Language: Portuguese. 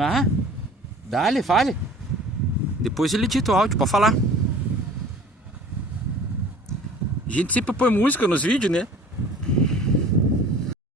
Mas, dá-lhe, fale. Depois ele edita o áudio pra falar. A gente sempre põe música nos vídeos, né?